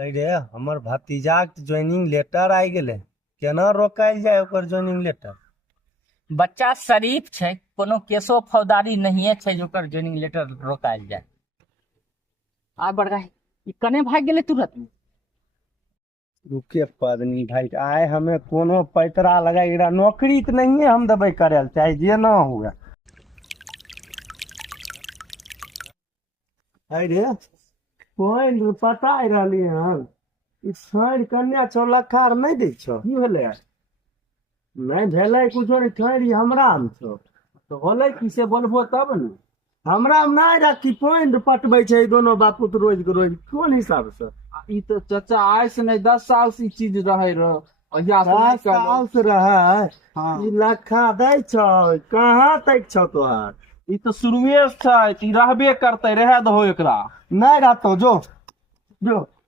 अरे हमर भतीजाक joining letter आइ गेलै, केना रोकायल जाय ओकर ज्वाइनिंग लेटर? बच्चा शरीफ छै, कोनो केसो फौजदारी नहिये छै जे ओकर ज्वाइनिंग लेटर रोकायल जाय। आ बड़का ई कने भाग गेलै तुरंत में। रुके पदनी भाई, आए हमें कोनो पैतरा लगा नौकरी तो नहीं है, हम दबाई करे चाहे जे ना हुआ। अरे कोई पता रही हन छाड़ कन्या चौलखा आर नहीं दै छो, की भेलै? नहीं भेलै कुछो नहीं, ठाड़ी हमरा में छो तो होलै कि से बोलबो तब ने। हमरा में नहीं रखी पॉइंट पटबै छै दोनों बापू तो रोज के रोज, कोन हिसाब से? ई तो चाचा आय से नहीं 10 साल से ई चीज रहे रह। 10 साल से रहे हाँ। ई लखा दै छो, कहाँ तक छो तोहार? ई तो शुरुए से छै, ई रहबे करते, रहे दहो एकरा। नहीं रहतो जो जो